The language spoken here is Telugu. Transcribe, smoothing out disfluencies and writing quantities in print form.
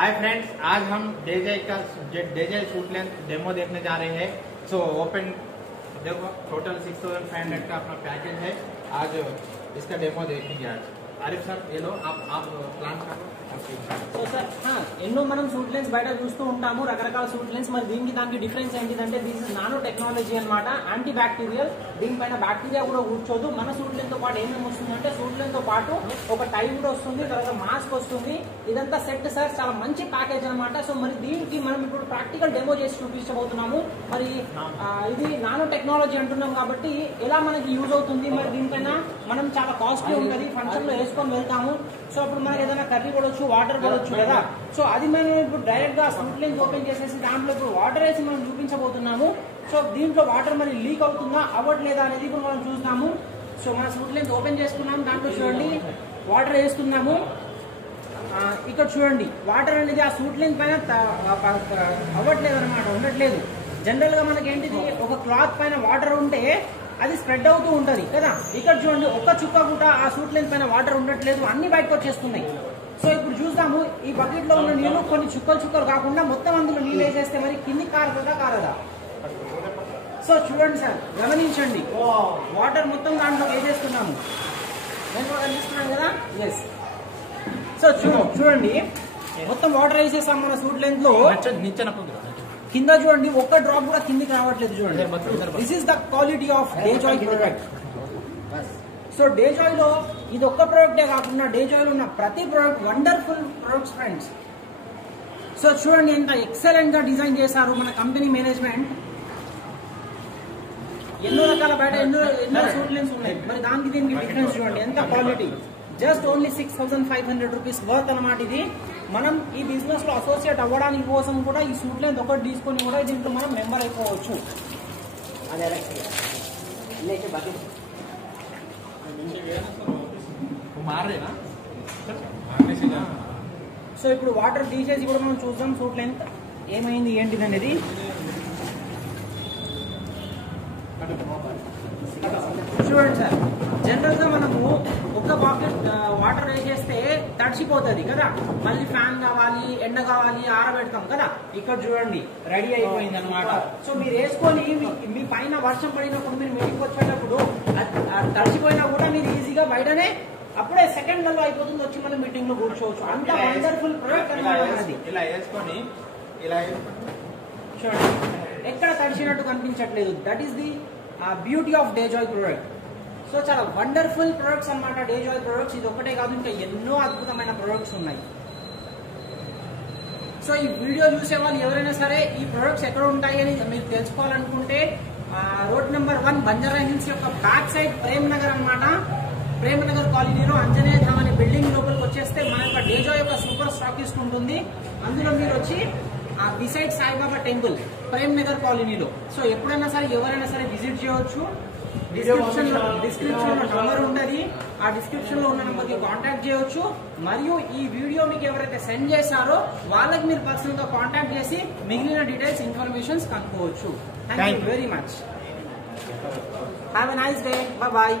हाय फ्रेंड्स, आज हम डेजय सूट लेंथ डेमो देखने जा रहे हैं। सो ओपन देखो, टोटल 6500 का अपना पैकेज है। आज इसका डेमो देखेंगे। आज आरिफ सर ये लो, आप प्लान करो। సో సార్ ఎన్నో మనం సూట్ లెన్స్ బయట చూస్తూ ఉంటాము, రకరకాల సూట్ లెన్స్. మరి దీనికి దానికి డిఫరెన్స్ ఏంటిదంటే దిస్ ఇస్ నానో టెక్నాలజీ అనమాట, యాంటీ బ్యాక్టీరియల్. దీనిపైన బ్యాక్టీరియా కూడా కూర్చోదు. మన సూట్ లెన్స్ తో పాటు ఏమేమి వస్తుందంటే సూట్ లెన్స్ తో పాటు ఒక టై కూడా వస్తుంది, తర్వాత మాస్క్ వస్తుంది. ఇదంతా సెట్ సార్, చాలా మంచి ప్యాకేజ్ అనమాట. సో మరి దీనికి మనం ఇప్పుడు ప్రాక్టికల్ డెమో చేసి చూపించబోతున్నాము. మరి ఇది నానో టెక్నాలజీ అంటున్నాం కాబట్టి ఎలా మనకి యూజ్ అవుతుంది, మరి దీనిపైన మనం చాలా కాస్ట్లీ ఉంటుంది, ఫంక్షన్ లో వేసుకొని వెళ్తాము. సో అప్పుడు మనకి ఏదైనా కర్రీ పడవచ్చు, వాటర్ పడవచ్చు కదా. సో అది మనం ఇప్పుడు డైరెక్ట్ గా సూట్ లెన్స్ ఓపెన్ చేసేసి దాంట్లో ఇప్పుడు వాటర్ వేసి మనం చూపించబోతున్నాము. సో దీంట్లో వాటర్ మరి లీక్ అవుతుందా అవ్వట్లేదా అనేది ఇప్పుడు మనం చూస్తాము. సో మన సూట్ లెన్స్ ఓపెన్ చేసుకున్నాము, దాంట్లో చూడండి వాటర్ వేసుకున్నాము. ఇక్కడ చూడండి వాటర్ అనేది ఆ సూట్ లెన్స్ పైన అవ్వట్లేదు అనమాట, ఉండట్లేదు. జనరల్ గా మనకి ఏంటిది, ఒక క్లాత్ పైన వాటర్ ఉంటే అది స్ప్రెడ్ అవుతూ ఉంటది కదా. ఇక్కడ చూడండి ఒక్క చుక్క కూడా ఆ సూట్ లెన్స్ పైన వాటర్ ఉండట్లేదు, అన్ని బయటకు వచ్చేస్తున్నాయి. సో ఇప్పుడు చూద్దాము ఈ బకెట్ లో ఉన్న నీళ్లు కొన్ని చుక్కలు కాకుండా మొత్తం అందులో నీళ్ళు వేసేస్తే మరి కిందికి కారదా. సో చూడండి సార్, గమనించండి, వాటర్ మొత్తం దాంట్లో వేసేస్తున్నాము. కనిపిస్తున్నాం కదా, ఎస్. సో చూడండి మొత్తం వాటర్ వేసేసాం మన సూట్ లెన్స్ లో. కింద చూడండి ఒక్క డ్రాప్ కూడా కిందికి రావట్లేదు. చూడండి, this is the quality of Dejoy product. So Dejoy లో ఇది ఒక్క ప్రొడక్టే కాకుండా డేజాయ్ లో ఉన్న ప్రతి product wonderful products friends. So చూడండి ఎంత ఎక్సలెంట్ గా డిజైన్ చేశారు మన కంపెనీ మేనేజ్మెంట్. ఎన్నో రకాల బయట ఎన్నో సూట్ లెన్స్ ఉన్నాయి, మరి దానికి దీనికి డిఫరెన్స్ చూడండి ఎంత quality. Just only 6500 rupees worth అనమాట. ఇది మనం ఈ బిజినెస్ లో అసోసియేట్ అవ్వడానికి కోసం కూడా ఈ సూట్ లెన్స్ ఒకటి తీసుకొని కూడా దీంట్లో మనం మెంబర్ అయిపోవచ్చు. అదే సో ఇప్పుడు వాటర్ తీసేసి కూడా మనం చూద్దాం సూట్ లెంత్ ఏమైంది ఏంటిది అనేది. చూడండి సార్, జనరల్ గా మనము ఒక్క బాకెట్ వాటర్ వేసేస్తే తడిచిపోతుంది కదా, మళ్ళీ ఫ్యాన్ కావాలి, ఎండ కావాలి, ఆరబెడతాం కదా. ఇక్కడ చూడండి రెడీ అయిపోయింది అనమాట. సో మీరు వేసుకొని మీ పైన వర్షం పడినప్పుడు మీరు మీటింగ్ వచ్చేటప్పుడు తడిచిపోయినా కూడా మీరు ఈజీగా బయటనే అప్పుడే సెకండ్లలో అయిపోతుంది, వచ్చి మనం మీటింగ్ లో కూర్చోవచ్చు. అంత వండర్ఫుల్ ప్రొడక్ట్ అనేది. ఇలా వేసుకొని చూడండి ఎక్కడ తడిచినట్టు కనిపించట్లేదు. That is the beauty of Dejoy product. So చాలా వండర్ఫుల్ ప్రొడక్ట్స్ అనమాట డేజాయ్ ప్రొడక్ట్స్. ఇది ఒకటే కాదు, ఇంకా ఎన్నో అద్భుతమైన ప్రొడక్ట్స్ ఉన్నాయి. సో ఈ వీడియో చూసే వాళ్ళు ఎవరైనా సరే ఈ ప్రొడక్ట్స్ ఎక్కడ ఉంటాయి అని మీరు తెలుసుకోవాలనుకుంటే రోడ్ నెంబర్ 1 బంజారా హిల్స్ యొక్క బ్యాక్ సైడ్ ప్రేమ్ నగర్ అనమాట. ప్రేమ్ నగర్ కాలనీలో అంజనేయ ధామ్ అనే బిల్డింగ్ లోపలికి వచ్చేస్తే మన యొక్క డేజాయ్ యొక్క సూపర్ స్టాకిస్ట్ ఉంటుంది. అందులో మీరు వచ్చి బిసైడ్ సాయిబాబా టెంపుల్ ప్రేమ్ నగర్ కాలనీలో. సో ఎప్పుడైనా సరే ఎవరైనా సరే విజిట్ చేయవచ్చు. డిస్క్రిప్షన్ లో నంబర్ ఉంటుంది, ఆ డిస్క్రిప్షన్ లో ఉన్న నంబర్కి కాంటాక్ట్ చేయవచ్చు. మరియు ఈ వీడియో మీకు ఎవరైతే సెండ్ చేశారో వాళ్ళకి మీరు పర్సనల్ గా కాంటాక్ట్ చేసి మిగిలిన డీటెయిల్స్ ఇన్ఫర్మేషన్స్ కనుక్కోవచ్చు. Thank you very much. Have a nice day. Bye.